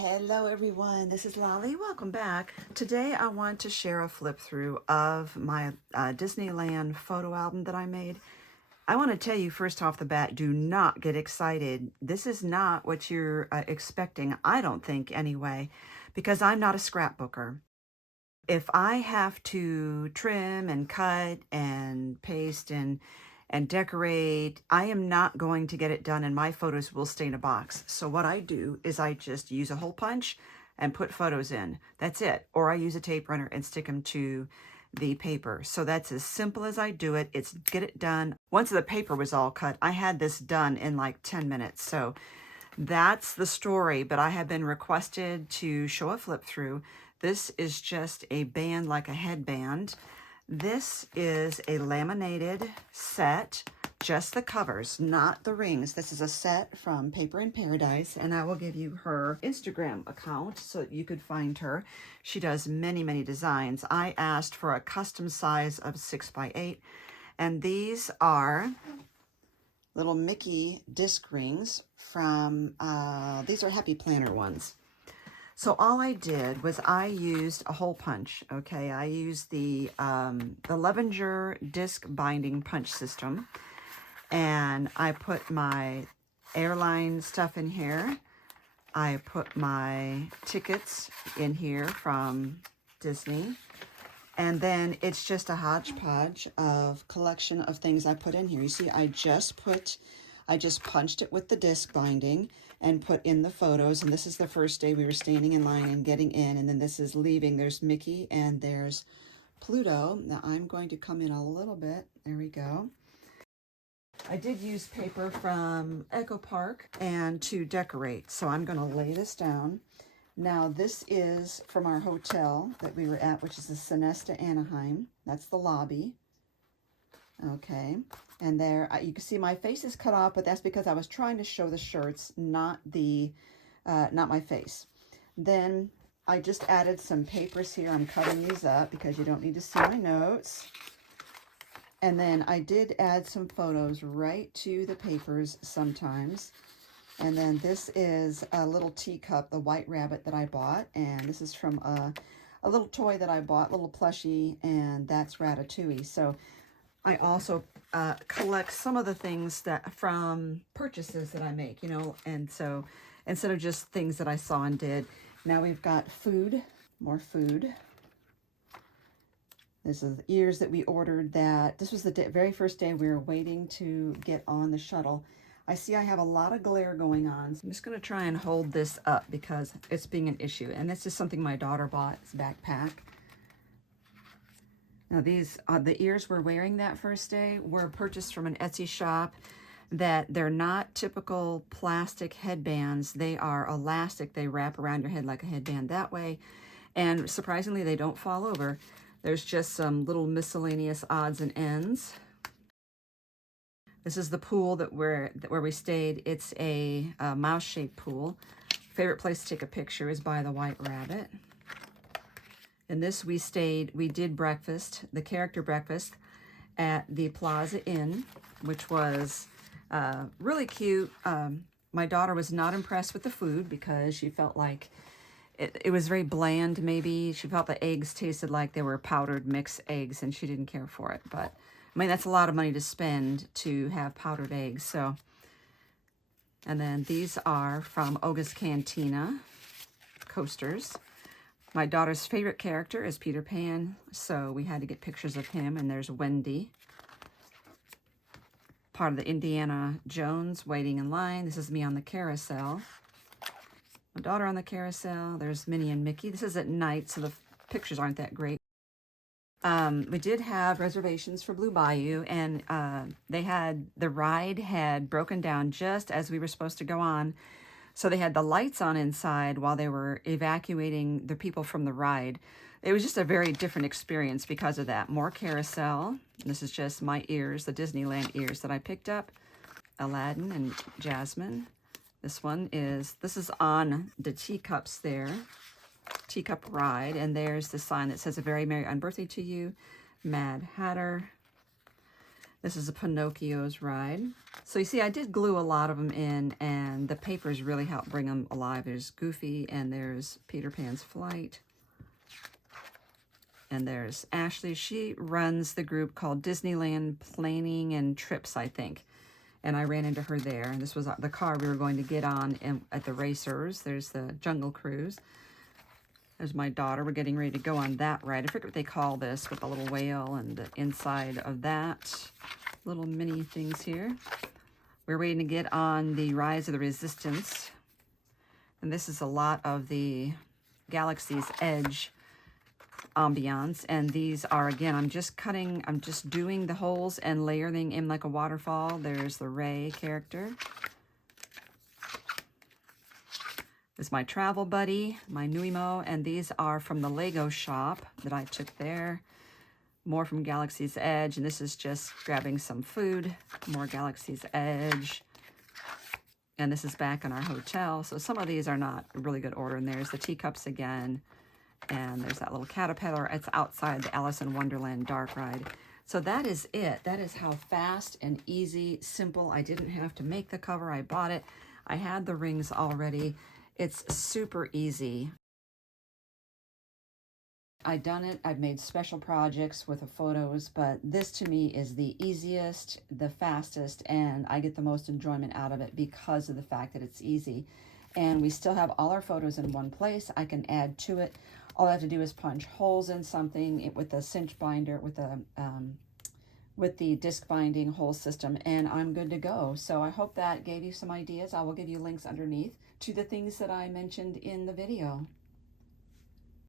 Hello everyone, this is Lolly. Welcome back. Today I want to share a flip through of my Disneyland photo album that I made. I want to tell you first off the bat, do not get excited. This is not what you're expecting, I don't think anyway, because I'm not a scrapbooker. If I have to trim and cut and paste and decorate, I am not going to get it done and my photos will stay in a box. So what I do is I just use a hole punch and put photos in. That's it. Or I use a tape runner and stick them to the paper. So that's as simple as I do it. It's get it done. Once the paper was all cut, I had this done in like 10 minutes. So that's the story, but I have been requested to show a flip through. This is just a band like a headband. This is a laminated set, just the covers, not the rings. This is a set from Paper in Paradise, and I will give you her Instagram account so that you could find her. She does many, many designs. I asked for a custom size of 6x8, and these are little Mickey disc rings from, these are Happy Planner ones. So all I did was I used a hole punch, okay? I used the Levenger disc binding punch system, and I put my airline stuff in here. I put my tickets in here from Disney. And then it's just a hodgepodge of collection of things I put in here. You see, I just punched it with the disc binding and put in the photos. And this is the first day we were standing in line and getting in. And then this is leaving. There's Mickey and there's Pluto. Now I'm going to come in a little bit. There we go. I did use paper from Echo Park and to decorate. So I'm going to lay this down. Now this is from our hotel that we were at, which is the Sonesta Anaheim. That's the lobby. Okay, and there you can see my face is cut off, but that's because I was trying to show the shirts, not my face. Then I just added some papers here. I'm cutting these up because you don't need to see my notes. And then I did add some photos right to the papers sometimes. And then this is a little teacup, the White Rabbit that I bought. And this is from a little toy that I bought, little plushie, and that's Ratatouille. So I also collect some of the things that from purchases that I make, you know. And so instead of just things that I saw and did, now we've got food, more food. This is the ears that we ordered that, this was the very first day we were waiting to get on the shuttle. I see I have a lot of glare going on. So I'm just going to try and hold this up because it's being an issue. And this is something my daughter bought. It's a backpack. Now these, the ears we're wearing that first day were purchased from an Etsy shop that they're not typical plastic headbands. They are elastic. They wrap around your head like a headband that way. And surprisingly, they don't fall over. There's just some little miscellaneous odds and ends. This is the pool where we stayed. It's a mouse-shaped pool. Favorite place to take a picture is by the White Rabbit. In this we did breakfast, the character breakfast at the Plaza Inn, which was really cute. My daughter was not impressed with the food because she felt like it was very bland maybe. She felt the eggs tasted like they were powdered mixed eggs and she didn't care for it. But I mean, that's a lot of money to spend to have powdered eggs. So, and then these are from Oga's Cantina coasters. My daughter's favorite character is Peter Pan, so we had to get pictures of him. And there's Wendy, part of the Indiana Jones waiting in line. This is me on the carousel. My daughter on the carousel. There's Minnie and Mickey. This is at night, so the pictures aren't that great. We did have reservations for Blue Bayou, and the ride had broken down just as we were supposed to go on. So they had the lights on inside while they were evacuating the people from the ride. It was just a very different experience because of that. More carousel. This is just my ears, the Disneyland ears that I picked up. Aladdin and Jasmine. This is on the teacups there. Teacup ride, and there's the sign that says a very merry unbirthday to you. Mad Hatter. This is a Pinocchio's ride. So you see, I did glue a lot of them in, and the papers really help bring them alive. There's Goofy, and there's Peter Pan's Flight. And there's Ashley. She runs the group called Disneyland Planning and Trips, I think. And I ran into her there. And this was the car we were going to get on at the racers. There's the Jungle Cruise. There's my daughter. We're getting ready to go on that ride. I forget what they call this, with the little whale and the inside of that. Little mini things here. We're waiting to get on the Rise of the Resistance. And this is a lot of the Galaxy's Edge ambiance. And these are, again, I'm just doing the holes and layering in like a waterfall. There's the Ray character. This is my travel buddy, my Nuimo, and these are from the Lego shop that I took there. More from Galaxy's Edge, and this is just grabbing some food. More Galaxy's Edge. And this is back in our hotel. So some of these are not in really good order. And there's the teacups again. And there's that little caterpillar. It's outside the Alice in Wonderland dark ride. So that is it. That is how fast and easy, simple. I didn't have to make the cover. I bought it. I had the rings already. It's super easy. I've done it. I've made special projects with the photos, but this to me is the easiest, the fastest, and I get the most enjoyment out of it because of the fact that it's easy. And we still have all our photos in one place. I can add to it. All I have to do is punch holes in something with the cinch binder, with the disc binding hole system, and I'm good to go. So I hope that gave you some ideas. I will give you links underneath to the things that I mentioned in the video.